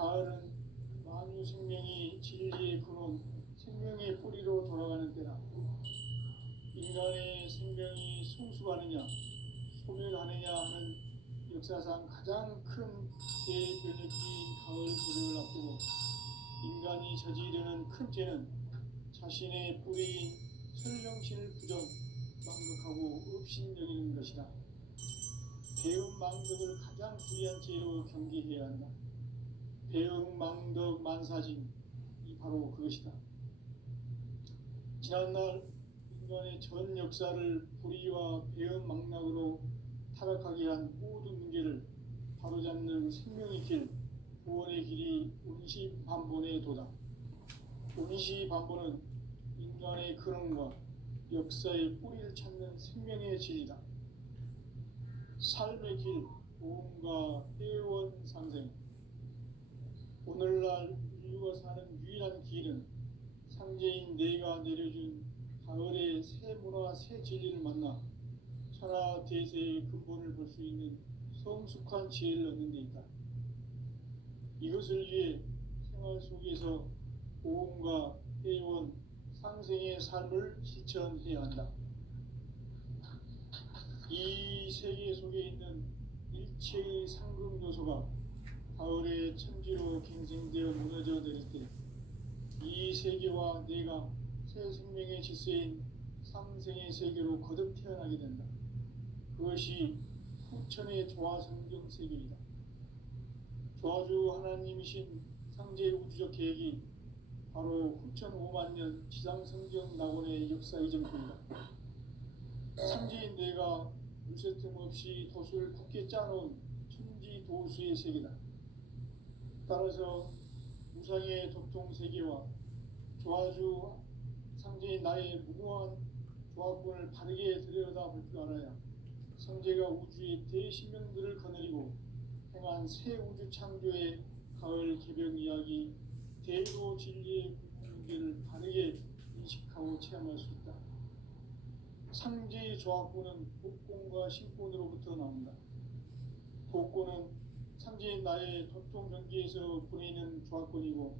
가을은 만유 생명이 진리의 근원, 생명의 뿌리로 돌아가는 때다. 인간의 생명이 성숙하느냐, 소멸하느냐 하는 역사상 가장 큰 대변혁기인 가을 저녁을 앞두고 인간이 저지르는 큰 죄는 자신의 뿌리인 설령신을 부정, 망극하고 업신여기는 것이다. 배음 망덕을 가장 불의한 죄로 경계해야 한다. 배음 망덕 만사징이 바로 그것이다. 지난날 인간의 전 역사를 불의와 배음 망락으로 타락하게 한 모든 문제를 바로잡는 생명의 길, 구원의 길이 운시반본의 도다. 운시반본은 인간의 근원과 역사의 뿌리를 찾는 생명의 진리다. 삶의 길, 보험과 회원 상생. 오늘날 인류가 사는 유일한 길은 상제인 내가 내려준 가을의 새 문화, 새 진리를 만나 천하 대세의 근본을 볼 수 있는 성숙한 지혜를 얻는 데 있다. 이것을 위해 생활 속에서 보험과 회원, 상생의 삶을 실천해야 한다. 이 세계 속에 있는 일체의 상금 요소가 가을의 천지로 갱생되어 무너져 내릴 때 이 세계와 내가 새 생명의 질서인 상생의 세계로 거듭 태어나게 된다. 그것이 후천의 조화성경 세계이다. 조화주 하나님이신 상제의 우주적 계획이 바로 후천 5만 년 지상성경 낙원의 역사 이전입니다. 상제인 내가 물새틈 없이 도수를 굳게 짜놓은 천지 도수의 세계다. 따라서 무상의 도통 세계와 조화주 상제인 나의 무궁한 조화권을 바르게 들여다볼 줄 알아야 성제가 우주의 대신명들을 거느리고 행한 새 우주 창조의 가을 개벽 이야기, 대로 진리의 문제를 바르게 인식하고 체험할 수 있다. 상제의 조화권은 복권과 신권으로부터 나온다. 복권은 상제인 나의 도통 경계에서 보내는 조화권이고,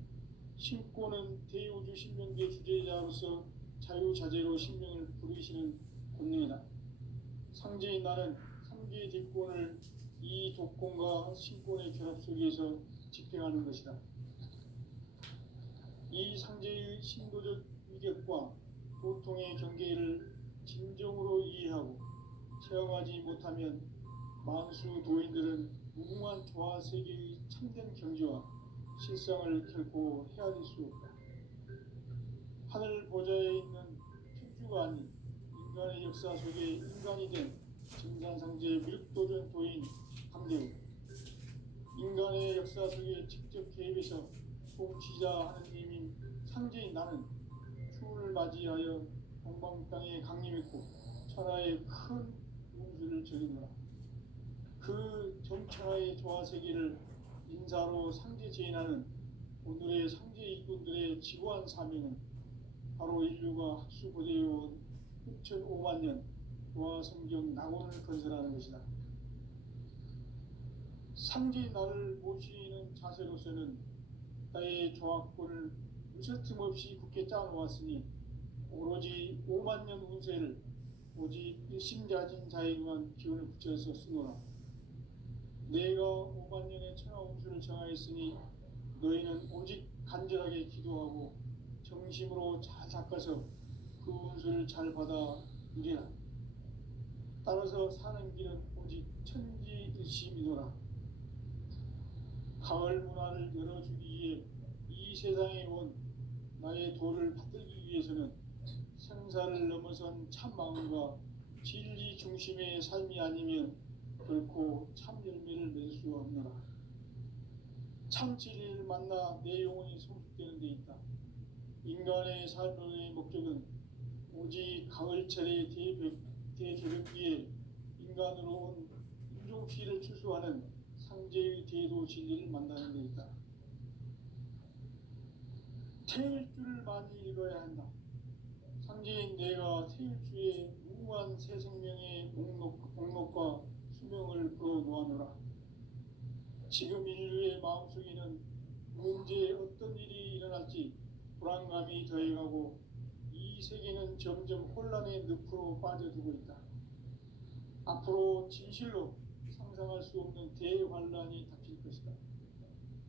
신권은 대우주 신명계 주제자로서 자유자재로 신명을 부르시는 권능이다. 상제인 나는 상제의 뒷권을 이 독권과 신권의 결합 속에서 집행하는 것이다. 이 상제의 신도적 위격과 보통의 경계를 진정으로 이해하고 체험하지 못하면 만수 도인들은 무궁한 조화 세계의 참된 경지와 실상을 결코 헤아릴 수 없다. 하늘 보좌에 있는 천주가 아닌 인간의 역사 속에 인간이 된 증산상제의 밀도전 도인 강대우, 인간의 역사 속에 직접 개입해서 통치자 하느님인 상제인 나는 추운을 맞이하여 동방 땅에 강림했고 천하의 큰 운수를 저리노라. 그 정천하의 조화 세계를 인사로 상제 제인하는 오늘의 상제 일꾼들의 지고한 사명은 바로 인류가 학수고대해온 6,5만 년 조화 성경 낙원을 건설하는 것이다. 상제인 나를 모시는 자세로서는 나의 조화권을 무쇠틈 없이 굳게 짜놓았으니 오로지 5만 년 운세를 오직 일심자진 자에게만 기운을 붙여서 쓰노라. 내가 5만 년의 천하 운수를 정하였으니 너희는 오직 간절하게 기도하고 정심으로 잘 닦아서 그 운수를 잘 받아 누리라. 따라서 사는 길은 오직 천지일심이노라. 가을 문화를 열어주기 위해 이 세상에 온 나의 도를 받들기 위해서는 생사를 넘어선 참 마음과 진리 중심의 삶이 아니면 결코 참 열매를 맺을 수 없노라. 참 진리를 만나 내 영혼이 성숙되는 데 있다. 인간의 삶의 목적은 오직 가을철의 대개벽기에 인간으로 온 인종피를 추수하는 상제의 대도 진리를 만나는 데 있다. 태일주를 많이 읽어야 한다. 상제인 내가 태일주의 무궁한 새 생명의 목록과 수명을 풀어 놓아노라. 지금 인류의 마음속에는 언제 어떤 일이 일어날지 불안감이 더해가고 이 세계는 점점 혼란의 늪으로 빠져들고 있다. 앞으로 진실로 상상할 수 없는 대환란이 닥칠 것이다.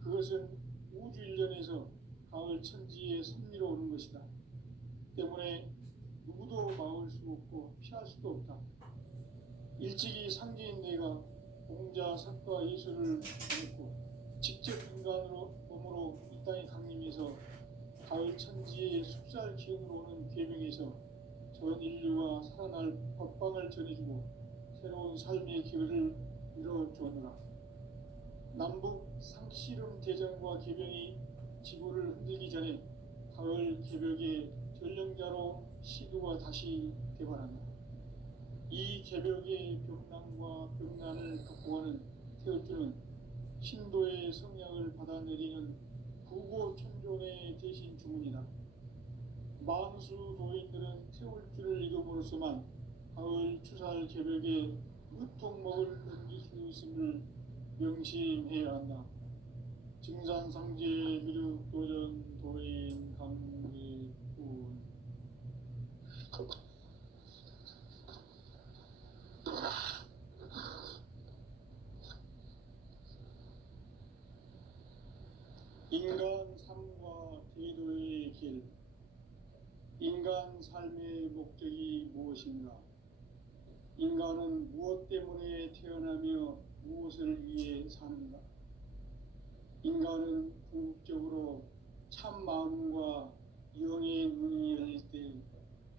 그것은 우주 일련에서 가을 천지의 섭리로 오는 것이다. 때문에 누구도 막을 수 없고 피할 수도 없다. 일찍이 상제인 내가 공자, 석가, 예술을 보냈고 직접 인간으로 몸으로 이 땅에 강림해서 가을 천지의 숲살 기운으로 오는 계명에서 전 인류가 살아날 법방을 전해주고 새로운 삶의 기회를 이뤄주었노라. 남북 상씨름 대전과 개병이 지구를 흔들기 전에 가을 개벽의 전령자로 시도가 다시 개발한다. 이 개벽의 벽난과 벽난을 극복하는 태어주는 신도의 성량을 받아내리는 구고천존의 대신 주문이다. 만수 도인들은 태울주를 읽음으로써만 가을 추살 개벽에 무통목을 넘길 수 있음을 명심해야 한다. 증산상제 미륵 도전 도인 강례군. 인간 삶과 대도의 길. 인간 삶의 목적이 무엇인가? 인간은 무엇 때문에 태어나며 무엇을 위해 사는가? 인간은 궁극적으로 참 마음과 영의 눈이 열릴 때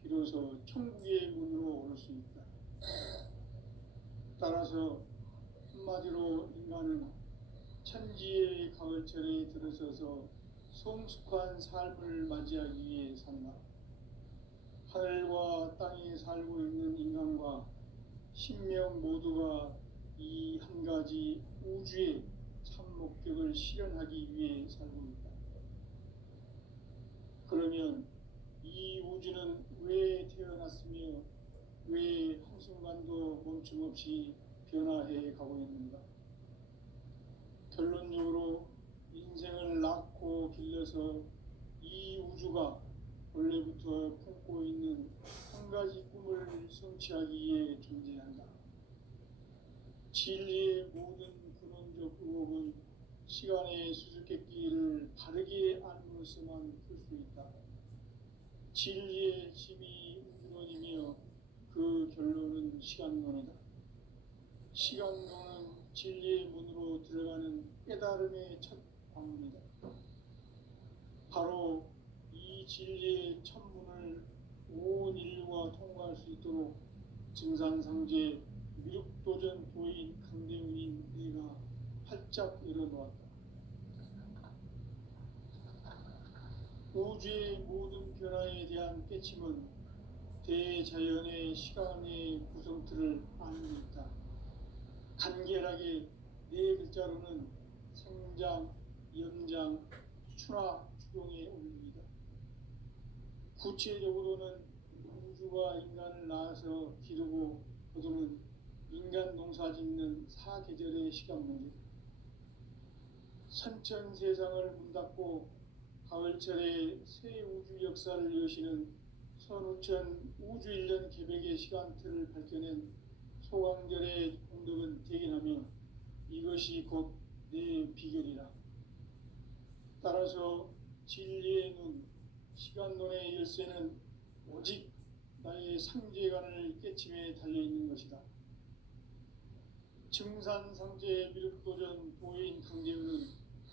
비로소 천국의 문으로 오를 수 있다. 따라서 한마디로 인간은 천지의 가을철에 들어서서 성숙한 삶을 맞이하기 위해 산다. 하늘과 땅에 살고 있는 인간과 신명 모두가 이 한 가지 우주의 참 목적을 실현하기 위해 살고 있다. 그러면 이 우주는 왜 태어났으며 왜 한순간도 멈춤없이 변화해 가고 있는가? 결론적으로 인생을 낳고 길러서 이 우주가 원래부터 품고 있는 한 가지 꿈을 성취하기 위해 존재한다. 진리의 모든 근원적 의혹은 시간의 수수께끼를 바르게 알므로써만 풀 수 있다. 진리의 힘이 우주론이며 그 결론은 시간론이다. 시간론은 진리의 문으로 들어가는 깨달음의 첫 방문이다. 바로 이 진리의 천문을 온 인류가 통과할 수 있도록 증산상제 미륵도전 도인 강대웅인 내가 활짝 열어놓았다. 우주의 모든 변화에 대한 깨침은 대자연의 시간의 구성틀을 아는 있다. 간결하게 네 글자로는 생장, 연장, 추나 추동에 올립니다. 구체적으로는 우주가 인간을 낳아서 기르고 거두는 인간 농사 짓는 사계절의 시간 문제, 선천 세상을 문 닫고 가을철에 새 우주 역사를 여시는 선우천 우주 1년 개벽의 시간틀을 밝혀낸 소강절의 공덕은 대견하며 이것이 곧 내 비결이라. 따라서 진리의 눈, 시간론의 열쇠는 오직 나의 상제관을 깨침에 달려있는 것이다. 증산상제 미륵도전 도인 강제우는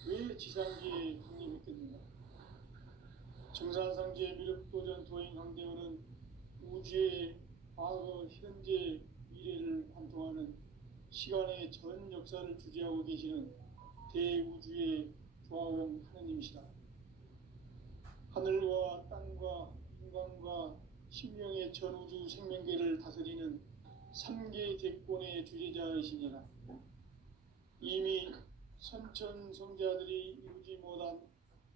왜 지상기에 강림했겠는가? 증산상제 미륵도전 도인 강제우는 우주의 과거, 현재, 미래를 관통하는 시간의 전 역사를 주재하고 계시는 대우주의 조화원 하느님이시다. 하늘과 땅과 인간과 신명의 전우주 생명계를 다스리는 3개 대권의 주제자이시니라. 이미 선천성자들이 이루지 못한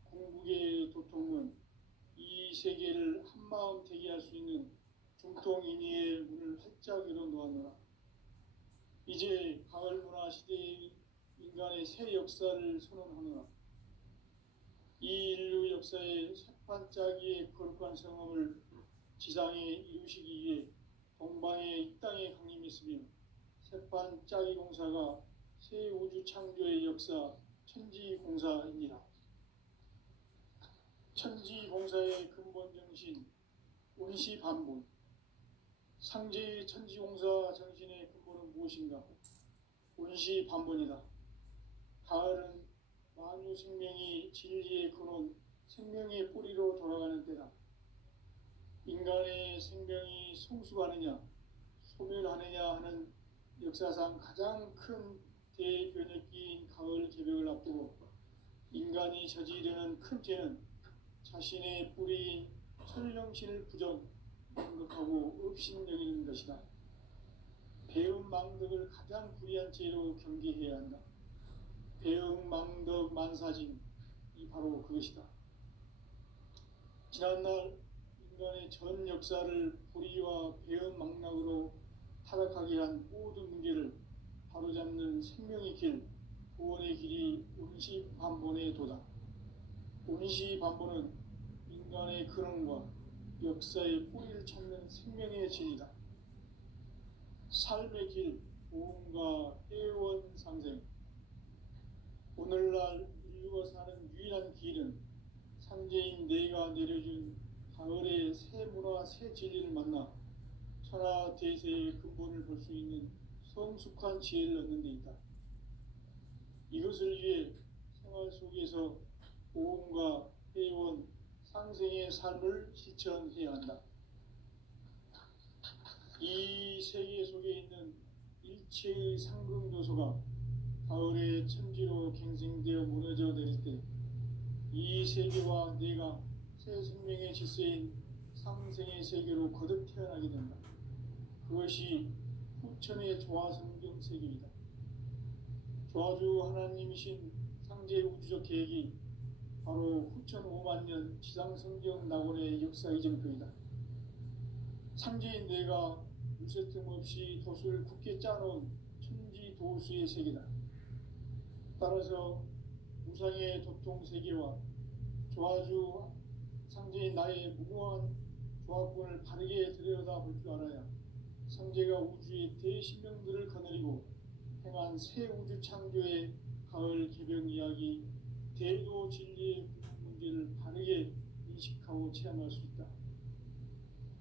궁극의 도통은 이 세계를 한마음 되게 할 수 있는 중통인의의 문을 활짝 열어놓았노라. 이제 가을 문화 시대의 인간의 새 역사를 선언하노라. 이 인류 역사의 새반짝이의 거룩한 성험을 지상에 이루시기 위해 동방에 이 땅에 강림했으며 새반짝이 공사가 새 우주 창조의 역사 천지공사입니다. 천지공사의 근본 정신 운시반본. 상제의 천지공사 정신의 근본은 무엇인가? 운시반본이다. 가을은 만유 생명이 진리의 근원, 생명의 뿌리로 돌아가는 때다. 인간의 생명이 성숙하느냐, 소멸하느냐 하는 역사상 가장 큰 대변혁기인 가을 개벽을 앞두고 인간이 저지르는 큰 죄는 자신의 뿌리인 설령신을 부정, 망덕하고 업신여기는 것이다. 배음 망덕을 가장 불의한 죄로 경계해야 한다. 배음 망덕 만사진, 이 바로 그것이다. 지난날 인간의 전 역사를 불의와 배음 망락으로 타락하게 한 모든 문제를 바로잡는 생명의 길, 구원의 길이 운시반본의 도다. 운시반본은 인간의 근원과 역사의 뿌리를 찾는 생명의 진이다. 삶의 길, 보험과 회원 상생. 오늘날 인류가 사는 유일한 길은 상제인 내가 내려준 가을의 새 문화, 새 진리를 만나 천하 대세의 근본을 볼 수 있는 성숙한 지혜를 얻는 데 있다. 이것을 위해 생활 속에서 보험과 회원, 상생의 삶을 실천해야 한다. 이 세계 속에 있는 일체의 상급 요소가 가을의 천지로 갱생되어 무너져 내릴 때 이 세계와 내가 새 생명의 질서인 상생의 세계로 거듭 태어나게 된다. 그것이 후천의 조화성경 세계이다. 조화주 하나님이신 상제 우주적 계획이 바로 후천 5만 년 지상성경 낙원의 역사 이정표이다. 상제인 내가 무쇠틈 없이 도수를 굳게 짜놓은 천지 도수의 세계다. 따라서 무상의 도통 세계와 조화주 상제인 나의 무궁한 조화권을 바르게 들여다볼 줄 알아야 상제가 우주의 대신명들을 거느리고 행한 새 우주 창조의 가을 개벽 이야기, 대도 진리의 문제를 바르게 인식하고 체험할 수 있다.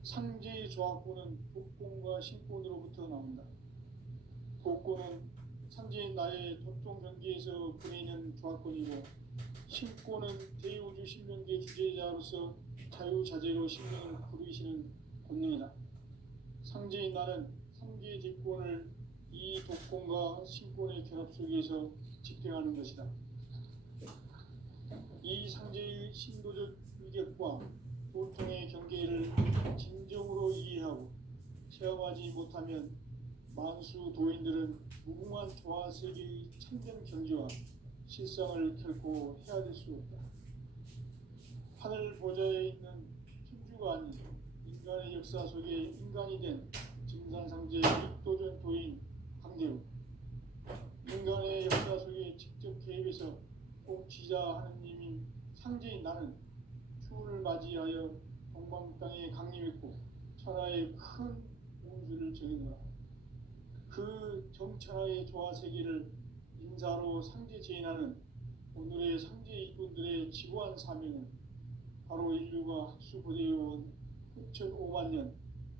상제의 조화권은 복권과 신권으로부터 나온다. 복권은 상제인 나의 도통 경계에서 보내는 조화권이고, 신권은 대우주 신명계 주제자로서 자유자재로 신명을 부르시는 권능이다. 상제인 나는 상제의 직권을 이 독권과 신권의 결합 속에서 집행하는 것이다. 이 상제의 신도적 위격과 도통의 경계를 진정으로 이해하고 체험하지 못하면 만수 도인들은 무궁한 조화세계의 참된 경지와 실상을 결코 헤아릴 수 없다. 하늘 보좌에 있는 천주가 아닌 인간의 역사 속에 인간이 된 증산상제의 입도전 도인 강대우, 인간의 역사 속에 직접 개입해서 공치자 하느님인 상제인 나는 추운을 맞이하여 동방 땅에 강림했고 천하의 큰 운수를 정해놓아 그 정천하의 조화세계를 인사로 상제 제인하는 오늘의 상제 일꾼들의 지고한 사명은 바로 인류가 학수고대해온 후천 5만 년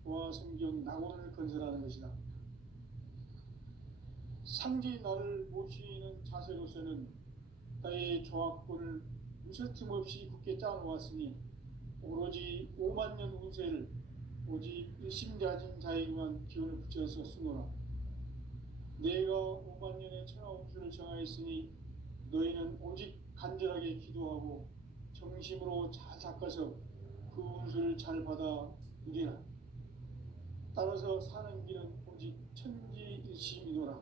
조화성경 낙원을 건설하는 것이다. 상제인 나를 모시는 자세로서는 나의 조화권을 무쇠틈 없이 굳게 짜놓았으니 오로지 5만 년 운세를 오직 일심자진 자에게만 기운을 붙여서 쓰노라. 내가 5만 년의 천하 운수를 정하였으니 너희는 오직 간절하게 기도하고 정심으로 잘 닦아서 그 운수를 잘 받아 누리라. 따라서 사는 길은 오직 천지일심이노라.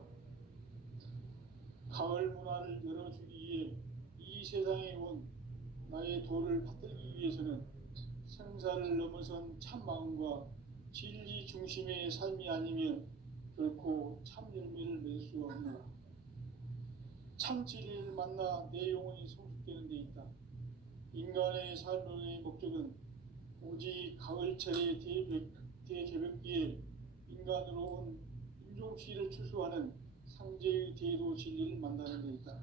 가을 문화를 열어주기 위해 이 세상에 온 나의 도를 받들기 위해서는 생사를 넘어선 참 마음과 진리 중심의 삶이 아니면 결코 참 열매를 맺을 수 없노라. 참 진리를 만나 내 영혼이 성숙되는 데 있다. 인간의 삶의 목적은 오직 가을철의 대개벽기에 인간으로 온 인종시를 추수하는 상제의 대도 진리를 만나는 데 있다.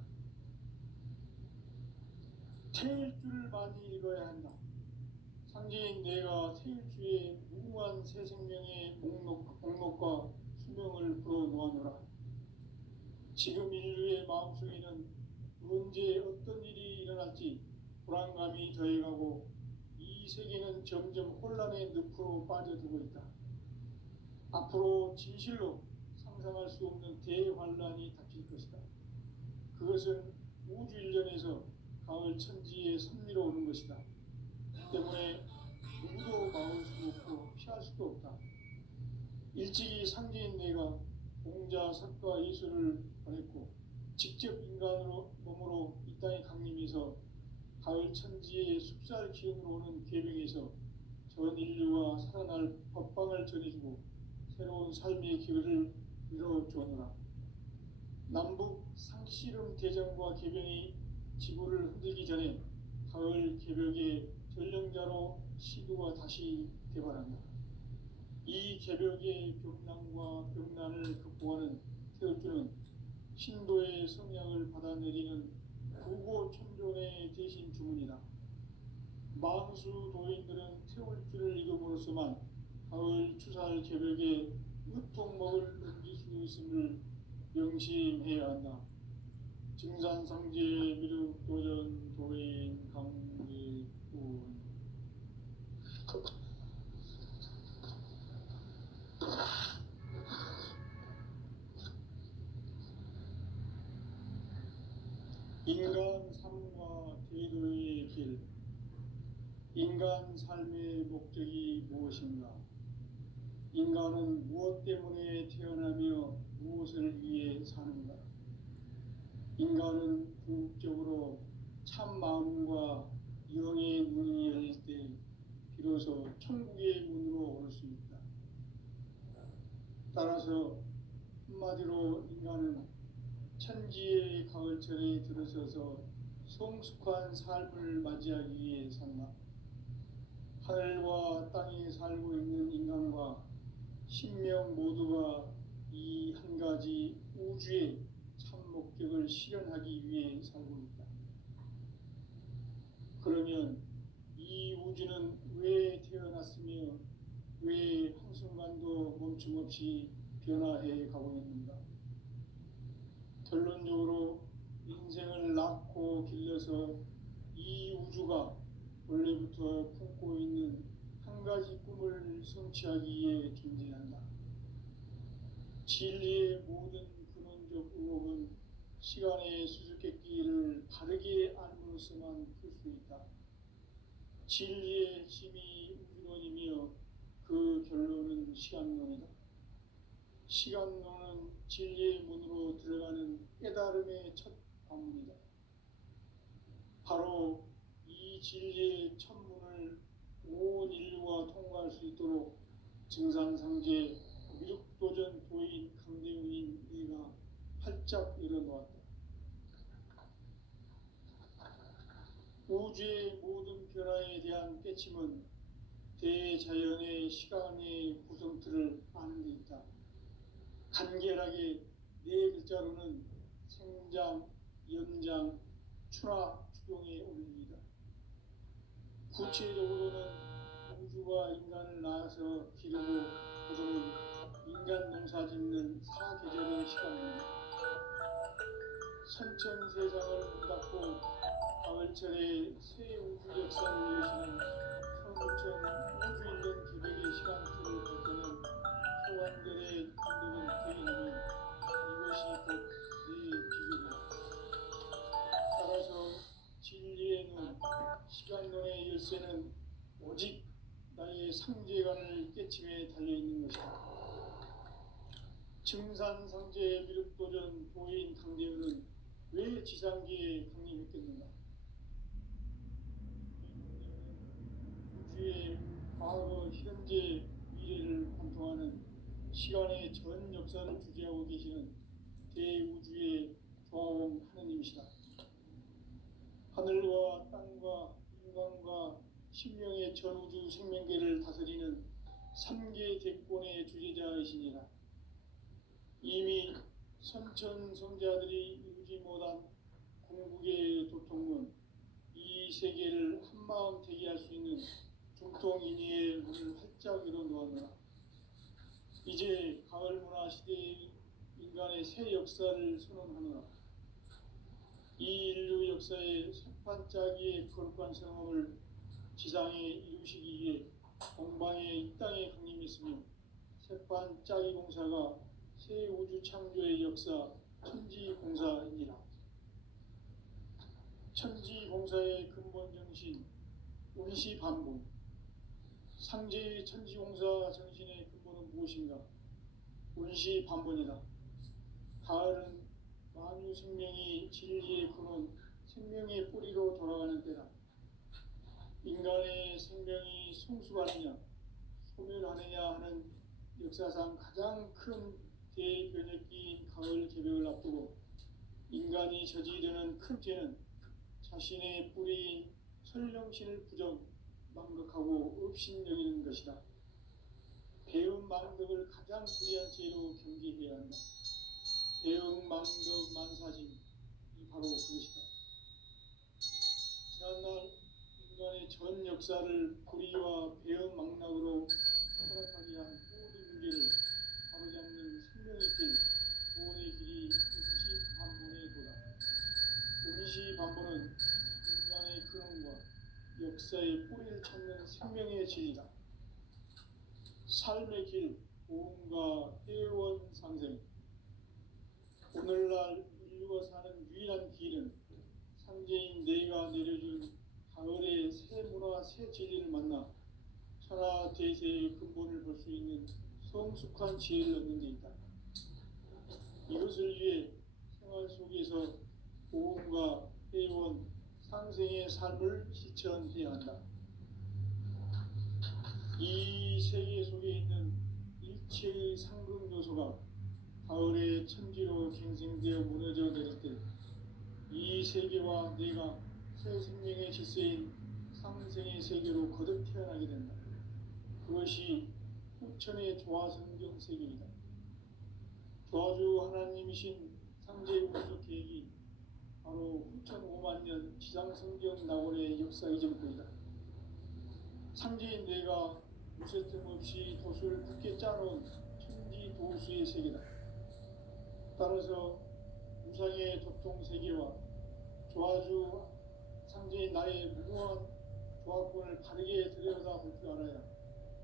태일주를 많이 읽어야 한다. 상제인 내가 태일주의 무궁한 새 생명의 목록과 수명을 풀어놓아노라. 지금 인류의 마음속에는 언제 어떤 일이 일어날지 불안감이 더해가고 이 세계는 점점 혼란의 늪으로 빠져들고 있다. 앞으로 진실로 상상할 수 없는 대환란이 닥칠 것이다. 그것은 우주 일련에서 가을 천지에 섭리로 오는 것이다. 때문에 누구도 막을 수 없고 피할 수도 없다. 일찍이 상제인 내가 공자, 석가, 예수를 보냈고 직접 인간으로 몸으로 이 땅에 강림해서 가을 천지의 숲살 기운으로 오는 계명에서 전 인류와 살아날 법방을 전해주고 새로운 삶의 기회를 이뤄주었노라. 남북 상씨름 대전과 개병이 지구를 흔들기 전에 가을 개벽의 전령자로 시도가 다시 개발한다. 이 개벽의 벽난과 벽난을 극복하는 태울주는 신도의 성향을 받아내리는 구고천존의 대신 주문이다. 망수 도인들은 태울주를 읽음으로써만 가을 추살 개벽의 으통목을 넘길 수 있음을 명심해야 한다. 증산상제 미륵 도전 도인 강일군. 인간 삶과 대도의 길. 인간 삶의 목적이 무엇인가? 인간은 무엇 때문에 태어나며 무엇을 위해 사는가? 인간은 궁극적으로 참 마음과 영의 문이 열릴 때 비로소 천국의 문으로 올 수 있다. 따라서 한마디로 인간은 천지의 가을철에 들어서서 성숙한 삶을 맞이하기 위해 산다. 하늘과 땅에 살고 있는 인간과 신명 모두가 이 한 가지 우주의 참 목적을 실현하기 위해 살고 있다. 그러면 이 우주는 왜 태어났으며 왜 한순간도 멈춤없이 변화해 가고 있는가? 결론적으로 인생을 낳고 길러서 이 우주가 원래부터 품고 있는 한 가지 꿈을 성취하기 위해 존재한다. 진리의 모든 근원적 의혹은 시간의 수수께끼를 바르게 알므로써만 풀 수 있다. 진리의 핵심이 우주론이며 그 결론은 시간론이다. 시간론은 진리의 문으로 들어가는 깨달음의 첫 관문이다. 바로 이 진리의 첫 문을 온 인류가 통과할 수 있도록 증산상제 미륵도전 도인 강대웅인 내가 활짝 열어놓았다. 우주의 모든 변화에 대한 깨침은 대자연의 시간의 구성틀을 아는 데 있다. 간결하게 네 글자로는 생장, 연장, 추나 추동의 원리이다. 구체적으로는 우주가 인간을 낳아서 기르고 거두는 인간 농사 짓는 사계절의 시간입니다. 선천세상을 문닫고 가을철에 새 우주 역사를 여시는 성부천 우주일년 기백의 시간틀을 볼 때는 소환들의 감독은 대인하며 이것이 곧 내 비결이다. 따라서 진리의 눈, 시간론의 열쇠는 오직 나의 상제관을 깨침에 달려있는 것이다. 증산상제 미륵도전 도인 강대현은 왜 지상계에 강림했겠는가? 우주의 과거, 현재, 미래를 관통하는 시간의 전 역사를 주재하고 계시는 대우주의 조화원 하느님이시다. 하늘과 땅과 인간과 신명의 전우주 생명계를 다스리는 3계 대권의 주제자이시니라. 이미 선천성자들이 이루지 못한 궁극의 도통은 이 세계를 한마음 되게 할 수 있는 중통인의의 문을 활짝 열어놓았노라. 이제 가을 문화 시대의 인간의 새 역사를 선언하노라. 이 인류 역사의 색반짝이의 거룩한 성험을 지상에 이루시기 위해 공방에 이 땅에 강림했으며 색반짝이 공사가 새 우주 창조의 역사 천지공사이니라. 천지공사의 근본 정신 운시반본. 상제의 천지공사 정신의 근본은 무엇인가? 운시반본이다. 가을은 만유 생명이 진리의 근원, 생명의 뿌리로 돌아가는 때다. 인간의 생명이 성숙하느냐, 소멸하느냐 하는 역사상 가장 큰 대변혁기인 가을 개벽을 앞두고 인간이 저지르는 큰 죄는 자신의 뿌리인 설령신을 부정, 망각하고 업신여기는 것이다. 배움 망덕을 가장 불의한 죄로 경계해야 한다. 배움 망덕 만사진, 이 바로 그것이다. 지난날 인간의 전 역사를 불의와 배움 망락으로 허락하게 한 모든 문제를 바로잡는 생명의 길, 구원의 길이 운시반본의 도다. 운시반본은 인간의 근원과 역사의 뿌리를 찾는 생명의 진리다. 삶의 길, 보험과 회원 상생. 오늘날 인류가 사는 유일한 길은 상제인 내가 내려준 가을의 새 문화, 새 진리를 만나 천하 대세의 근본을 볼 수 있는 성숙한 지혜를 얻는 데 있다. 이것을 위해 생활 속에서 보험과 회원, 상생의 삶을 실천해야 한다. 이 세계 속에 있는 일체의 상극 요소가 가을의 천지로 갱생되어 무너져 내릴 때 이 세계와 내가 새 생명의 질서인 상생의 세계로 거듭 태어나게 된다. 그것이 후천의 조화성경 세계이다. 조화주 하나님이신 상제 우주 계획이 바로 후천 5만 년 지상성경 낙원의 역사 이전부이다. 상제인 내가 무쇠 틈 없이 도수를 굳게 짜놓은 천지 도수의 세계다. 따라서 우상의 도통 세계와 조화주 상제인 나의 무궁한 조합권을 바르게 들여다볼 줄 알아야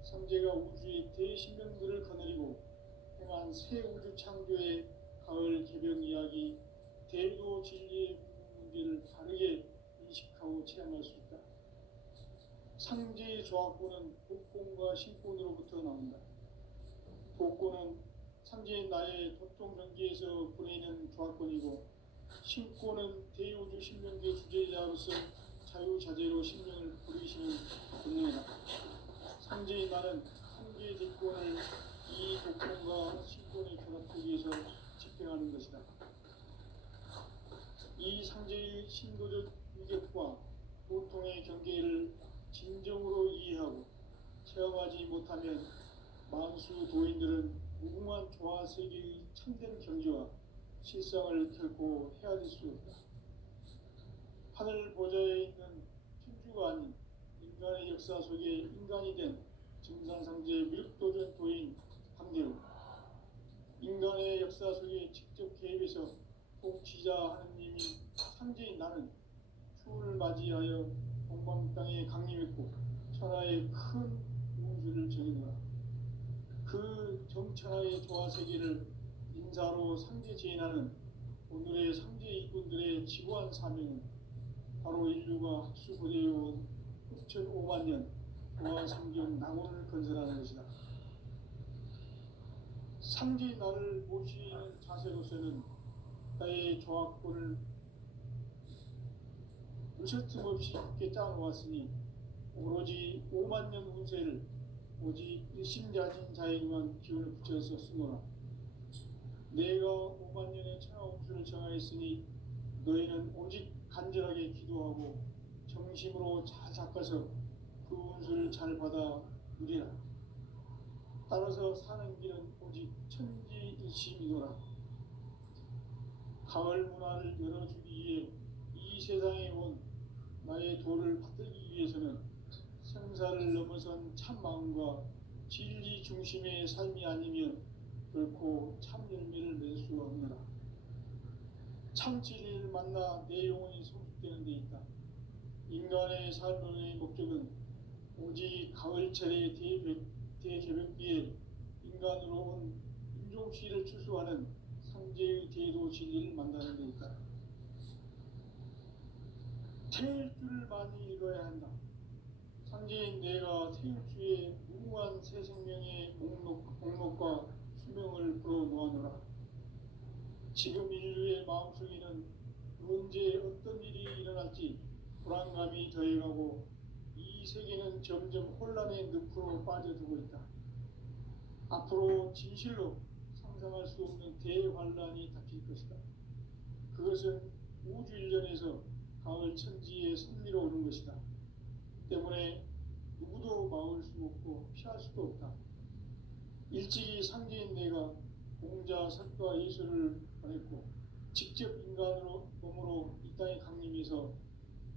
상제가 우주의 대신명들을 거느리고 행한 새 우주 창조의 가을 개벽 이야기, 대도 진리의 문제를 바르게 인식하고 체험할 수 있다. 상제의 조합권은 복권과 신권으로부터 나온다. 복권은 상제인 나의 도통 경계에서 보내는 조합권이고, 신권은 대우주 신명계 주제자로서 자유자재로 신명을 부리시는 본능이다. 상제인 나는 상제의 대권을 이 복권과 신권의 결합 속에서 집행하는 것이다. 이 상제의 신도적 위력과 보통의 경계를 진정으로 이해하고 체험하지 못하면 만수 도인들은 무궁한 조화 세계의 참된 경지와 실상을 결코 헤아릴 수 없다. 하늘 보좌에 있는 천주가 아닌 인간의 역사 속에 인간이 된 증산상제 미륵도전 도인 황대우, 인간의 역사 속에 직접 개입해서 복지자 하느님인 상제인 나는 추운을 맞이하여 동방 땅에 강림했고 천하의 큰 우주를 정의노라. 그 정천하의 조화 세계를 인사로 상제 제인하는 오늘의 상제 일꾼들의 지구한 사명은 바로 인류가 학수고대해온 후천 5만 년 조화 성경 낙원을 건설하는 것이다. 상제 나를 모시는 자세로서는 나의 조합권을 무쇠틈 없이 깊게 짜놓았으니 오로지 5만 년 운세를 오직 일심자진 자에게만 기운을 붙여서 쓰노라. 내가 5만 년의 천하 운수를 정하였으니 너희는 오직 간절하게 기도하고 정심으로 잘 닦아서 그 운수를 잘 받아 누리라. 따라서 사는 길은 오직 천지일심이노라. 가을 문화를 열어주기 위해 이 세상에 온 나의 도를 받들기 위해서는 생사를 넘어선 참 마음과 진리 중심의 삶이 아니면 결코 참 열매를 맺을 수 없느라. 참 진리를 만나 내 영혼이 성숙되는 데 있다. 인간의 삶의 목적은 오직 가을철의 대개벽기에 인간으로 온 인종시를 추수하는 상제의 대도 진리를 만나는 데 있다. 태일주를 많이 읽어야 한다. 상제인 내가 태일주의 무궁한 새 생명의 목록과 수명을 불어놓아노라. 지금 인류의 마음속에는 언제 어떤 일이 일어날지 불안감이 더해가고 이 세계는 점점 혼란의 늪으로 빠져들고 있다. 앞으로 진실로 상상할 수 없는 대환란이 닥칠 것이다. 그것은 우주 일련에서 가을 천지의 섭리로 오는 것이다. 때문에 누구도 막을 수 없고 피할 수도 없다. 일찍이 상제인 내가 공자, 석가, 예수를 보냈고 직접 인간으로 몸으로 이 땅에 강림해서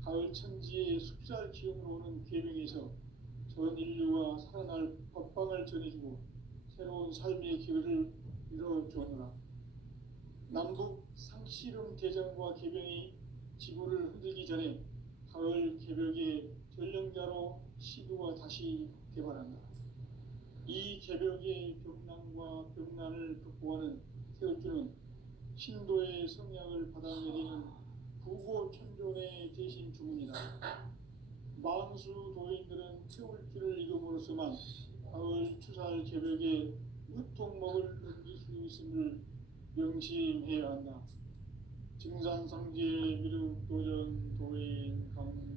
가을 천지의 숲살 기운으로 오는 계명에서 전 인류가 살아날 법방을 전해주고 새로운 삶의 기회를 이뤄주었노라. 남북 상씨름 대전과 개병이 지구를 흔들기 전에 가을 개벽의 전령자로 시도가 다시 개발한다. 이 개벽의 벽난과 벽난을 극복하는 태울주는 신도의 성약을 받아내리는 부고천존의 대신 주문이다. 만수 도인들은 태울주를 읽음으로써만 가을 추살 개벽에 무통목을 넘길 수 있음을 명심해야 한다. 증산상제 미륵도전 도인 강대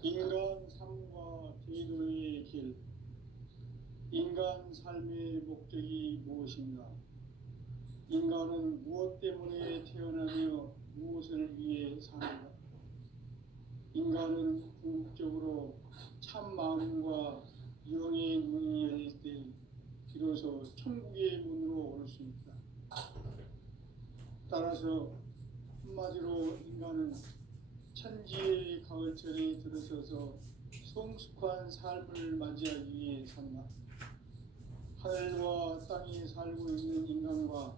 인간 삶과 제도의 길. 인간 삶의 목적이 무엇인가? 인간은 무엇 때문에 태어나며 무엇을 위해 사는가? 인간은 궁극적으로 참 마음과 영의 문이 열릴 때 비로소 천국의 문으로 오를 수 있다. 따라서 한마디로 인간은 천지의 가을철에 들어서서 성숙한 삶을 맞이하기 위해 산다. 하늘과 땅에 살고 있는 인간과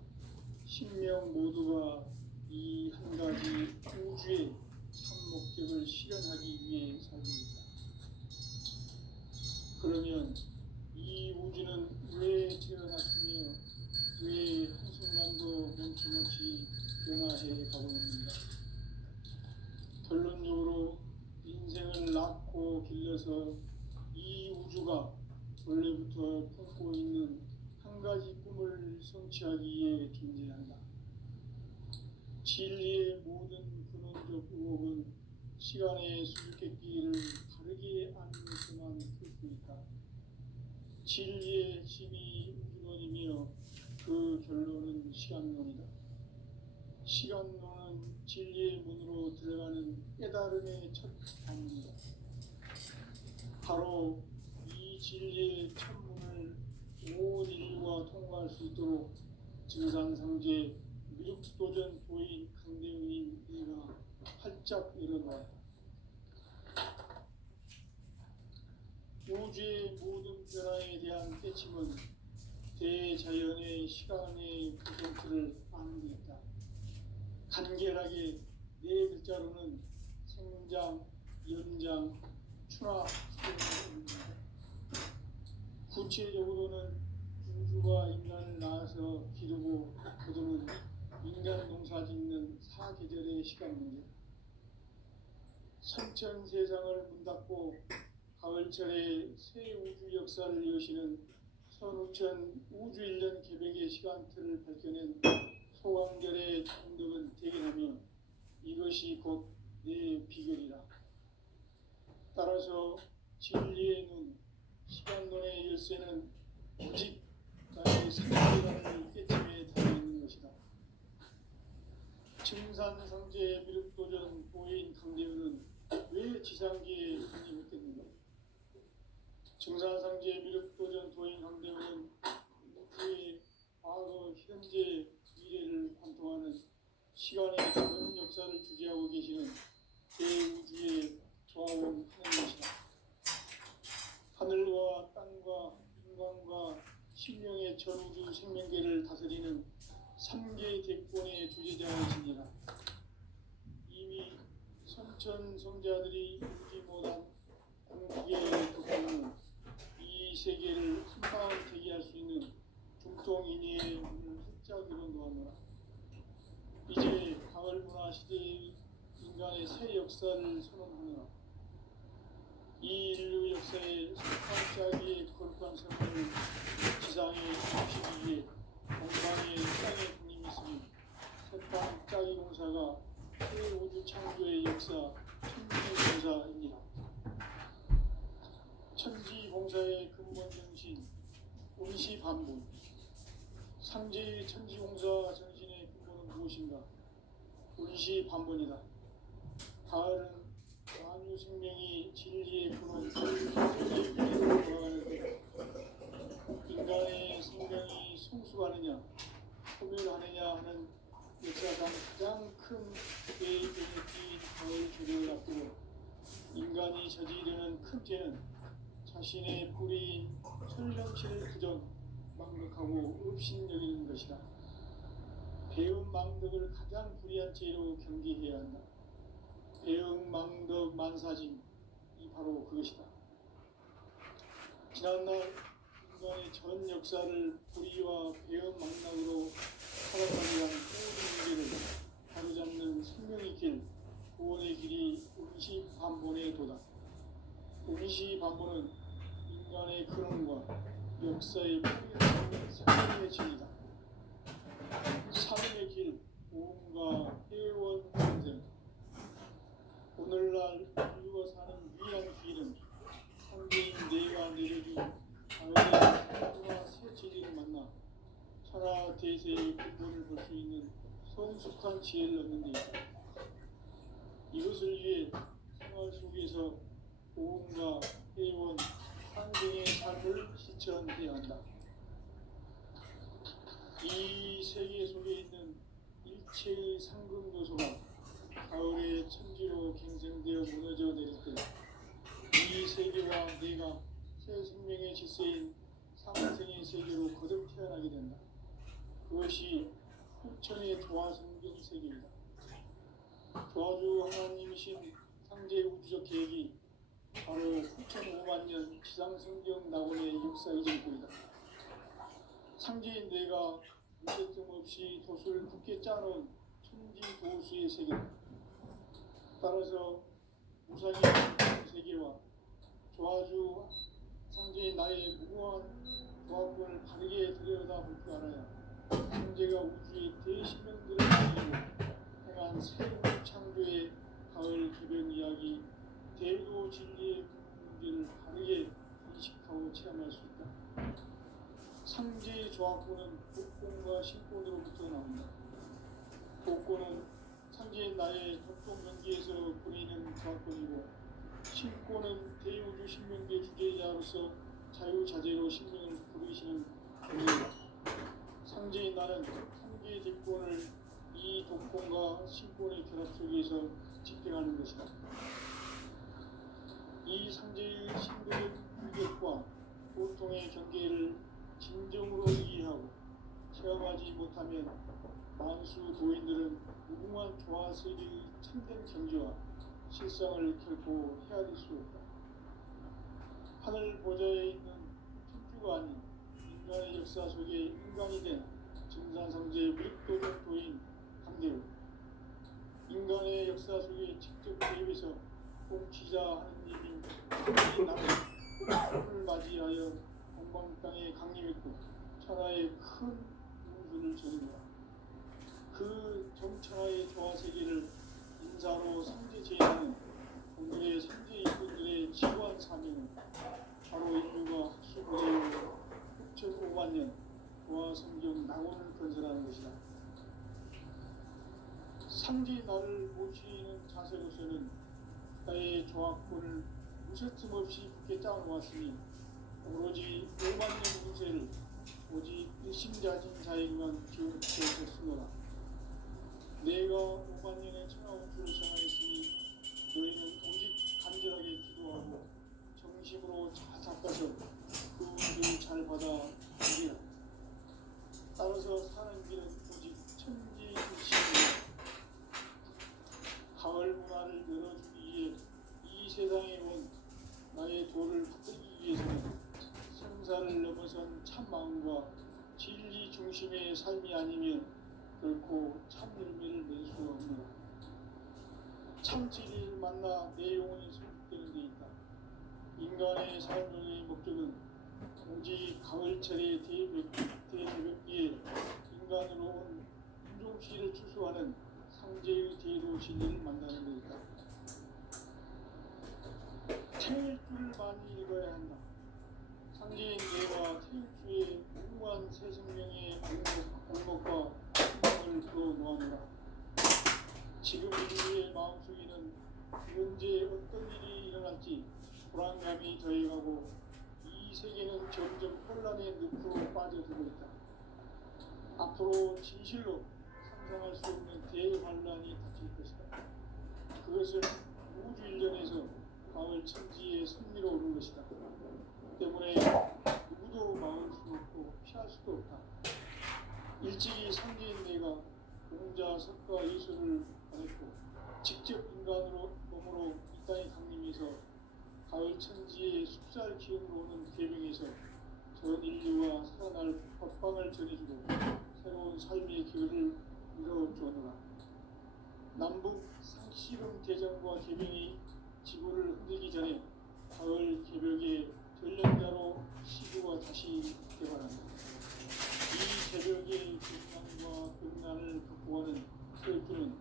신명 모두가 이 한 가지 우주의 참 목적을 실현하기 위해 살고 있다. 그러면 이 우주는 왜 태어났으며 왜 한순간도 멈춤없이 변화해 가고 있는가? 결론적으로 인생을 낳고 길러서 이 우주가 원래부터 품고 있는 한 가지 꿈을 성취하기 위해 존재한다. 진리의 모든 근원적 의혹은 시간의 수수께끼를 다르게 안에서만 풀 수 있다. 진리의 핵심이 우주론이며 그 결론은 시간론이다. 시간론은 진리의 문으로 들어가는 깨달음의 첫 단문이다. 바로 이 진리의 천문을 온 인류가 통과할 수 있도록 증산상제 미륵도전 도인 강대의 이가 활짝 일어났다. 우주의 모든 변화에 대한 깨침은 대자연의 시간의 구성틀을 아는 데 있다. 간결하게 네 글자로는 생장, 연장, 추락, 수행을 의미한다. 구체적으로는 우주가 인간을 낳아서 기르고 거두는 인간 농사 짓는 사계절의 시간 문제다. 선천 세상을 문 닫고 가을철에 새 우주 역사를 여시는 선우천 우주 일년 개벽의 시간틀을 밝혀낸 소강절의 정덕은 대견하며 이것이 곧 내 비결이라. 따라서 진리의 눈, 시간론의 열쇠는 오직 나의 생각이라는 깨침에 달려있는 것이다. 증산상제 미륵도전 보인 강대우는 왜 지상계에 군림했겠는가? 증산상제 미륵도전 도인 강대우는 우주의 과거, 현재, 미래를 관통하는 시간의 전 역사를 주재하고 계시는 대우주의 조화원 하나님이시다. 하늘과 땅과 인간과 신령의 전우주 생명계를 다스리는 3개 대권의 주재자이시니라. 이미 선천성자들이 이루지 못한 공국의 덕분은 이 세계를 한마음 되게 할 수 있는 중통인의의 문을 활짝 열어놓았노라. 이제 가을 문화 시대의 인간의 새 역사를 선언하노라. 이 인류 역사의 석판짜기의 거룩한 성물을 지상에 모시기 위해 공방의 땅에 군림했으니 석판짜기 공사가 새 우주 창조의 역사 천지봉사입니다. 천지봉사의 근본 정신 운시반복. 상제의 천지공사 정신의 근본은 무엇인가? 운시반복이다. 가을은 만유 생명이 진리의 근원, 천지의 위로 돌아가는 때 인간의 생명이 성숙하느냐, 소멸하느냐 하는 역사상 가장 큰 대의변이 가을 조력을 앞두고 인간이 저지르는 큰 죄는 자신의 뿌리인 천령치를 그저 망덕하고 업신여기는 것이다. 배음 망덕을 가장 불의한 죄로 경계해야 한다. 배음 망덕 만사짐이 바로 그것이다. 지난날 인간의 전 역사를 불의와 배음 망락으로 살아가는 모든 문제를 바로잡는 생명의 길, 구원의 길이 운시반본의 도다. 운시반본은 인간의 근원과 역사의 뿌리를 삶의 진이다. 삶의 길, 오음과 회원 인생. 오늘날 인류가 사는 위한 길은 상대인 내가 내려준 가을의 문화 새 진리를 만나 천하 대세의 근본을 볼 수 있는 성숙한 지혜를 얻는 데 있다. 이것을 위해 생활 속에서 오음과 회원, 상생의 삶을 실천해야 한다. 이 세계 속에 있는 일체의 상금 요소가 가을의 천지로 갱생되어 무너져 내릴 때 이 세계와 내가 새 생명의 질서인 상생의 세계로 거듭 태어나게 된다. 그것이 후천의 조화성경 세계이다. 조화주 하나님이신 상제 우주적 계획이 바로 9,500년 지상성경 낙원의 역사이실 뿐이다. 상제인 내가 무쇠뜸 없이 돛을 굳게 짜놓은 천지도수의 세계다. 따라서 무상의 세계와 조화주 상제인 나의 무모한 조합권을 바르게 들여다볼 줄 알아야 상제가 우주의 대신명들을 가지고 행한 새로운 창조의 가을 개변 이야기 대도 진리의 문제를 바르게 인식하고 체험할 수 있다. 상제의 조합권은 복권과 신권으로부터 나온다. 복권은 상제의 나의 전통 경기에서 보이는 조합권이고, 신권은 대우주 신명계 주제자로서 자유자재로 신명을 부르시는 권위다. 상제의 나는 상제의 대권을 이 독권과 신권의 결합 속에서 집행하는 것이다. 이 상제의 신들의 유격과 고통의 경계를 진정으로 이해하고 체험하지 못하면 만수 도인들은 무궁한 조화세계의 참된 경지와 실상을 결코 헤아릴 수 없다. 하늘 보좌에 있는 천주가 아닌 인간의 역사 속에 인간이 된 증산상제 미륵도전 도인 강대우. 인간의 역사 속에 직접 개입해서 공치자 하느님인 천지의 나를 맞이하여 공방 땅에 강림했고 천하의 큰 우주를 전입니다. 그 정천하의 조화세계를 인사로 상제 제하는 오늘의 상제 이꾼들의 지구한 사명은 바로 인류가 신화 성경 낙원을 건설하는 것이다. 상지 나를 모시는 자세로서는 나의 조합권을 무쇠틈 없이 굳게 짜놓았으니 오로지 5만 년 운세를 오직 일심자진 자에게만 기울여서 쓰노라. 내가 5만 년의 천하운수를 정하였으니 너희는 오직 간절하게 기도하고 정심으로 잘 닦아서 그 운을 잘 받아 이기라. 따라서 사는 길은 오직 천지일심이다. 가을 문화를 열어주기 위해 이 세상에 온 나의 도를 붙들기 위해서는 생사를 넘어선 참마음과 진리 중심의 삶이 아니면 결코 참 열매를 낼 수 없노라. 참 진리를 만나 내 영혼이 성숙되는 데 있다. 인간의 삶의 목적은 오직 가을철의 대새벽기에 인간으로 온 인종시를 추수하는 상제의 대도 진리를 만나는 데 있다. 태일주를 많이 읽어야 한다. 상제인 내가 태일주의 무궁한 새 생명의 공목과 생명을 불어놓아노라. 지금 인류의 마음속에는 언제 어떤 일이 일어날지 불안감이 더해가고 이 세계는 점점 혼란의 늪으로 빠져들고 있다. 앞으로 진실로 상상할 수 없는 대환란이 닥칠 것이다. 그것은 우주 일련에서 가을 천지의 승리로 오는 것이다. 때문에 누구도 막을 수 없고 피할 수도 없다. 일찍이 상제인 내가 공자, 석가, 예수를 보냈고 직접 인간으로 몸으로 이 땅에 강림해서 가을 천지의 숲살 기운으로 오는 계명에서 전 인류와 살아날 법방을 전해주고 새로운 삶의 기회를 이뤄주었노라. 남북 상씨름 대전과 계명이 지구를 흔들기 전에 가을 개벽의 전령자로 시구가 다시 개발한다. 이 개벽의 등난과 등난을 극복하는 태일주는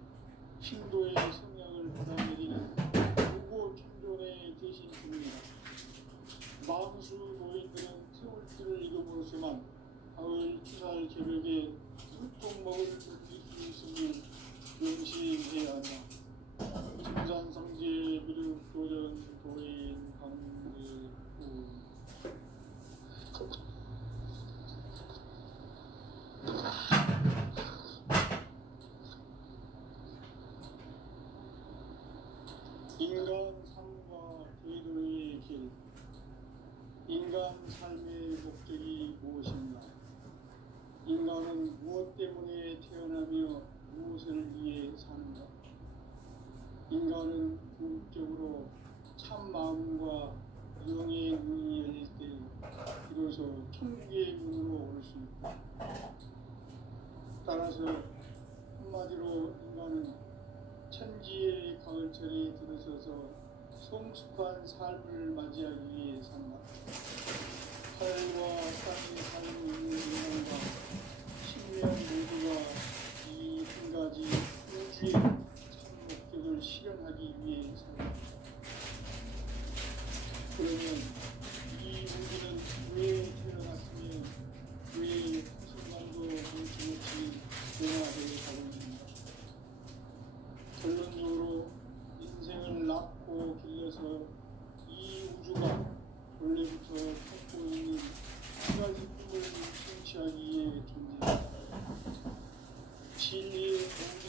신도의 성향을 받아내리는 무고 천존의 대신 주문이다. 망수 노인들은 태울주를 읽음으로써만 가을 추살 개벽의 술통먹을 느낄 수 있음을 명심해야 한다. 진산상제 미륵도전 도인 강제우 인간 삶과 대도의 길. 인간 삶의 목적이 무엇인가? 인간은 무엇 때문에 태어나며 무엇을 위해 사는가? 인간은 궁극적으로 참 마음과 영의 눈이 열릴 때 비로소 천국의 문으로 올 수 있다. 따라서 한마디로 인간은 천지의 가을철에 들어서서 성숙한 삶을 맞이하기 위해 산다. 하늘과 땅에 살고 있는 인간과 신명 모두가 이 한 가지 우주의 참 목적을 실현하기 위해 산다. 그러면 이 우주는 왜 태어났으며 왜 한순간도 멈춤없이 변화되어 가고 있는가? 결론적으로 인생을 낳고 길러서 이 우주가 원래부터 갖고 있는 한 가지 꿈을 성취하기 위해 존재한다. 진리의 모든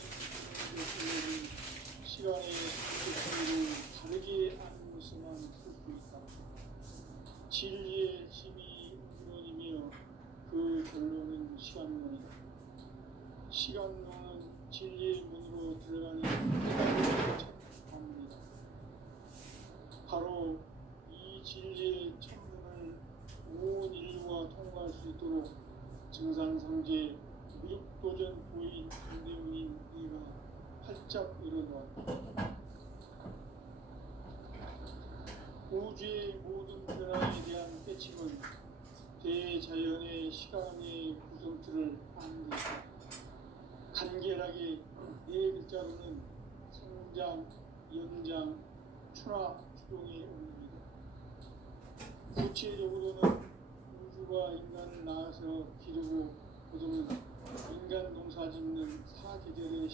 것을 시간의 속도를 다르게 아는 것에만 풀 수 있다. 진리의 힘이 근원이며 그 결론은 시간론이다. 시간론은 진리의 문으로 들어가는 천문이다. 바로 이 진리의 천문을 온 인류가 통과할 수 있도록 증산상제 미륵도전 부인 강대우인 이가 활짝 일어나왔다. 우주의 모든 변화에 대한 깨침은 대자연의 시간의 구성틀을 아는 것이다. 간결하게 네 글자로는 성장, 연장, 추나, 추동의 의미입니다. 구체적으로는 우주가 인간을 낳아서 기르고 고도는 인간 농사 짓는 사계절의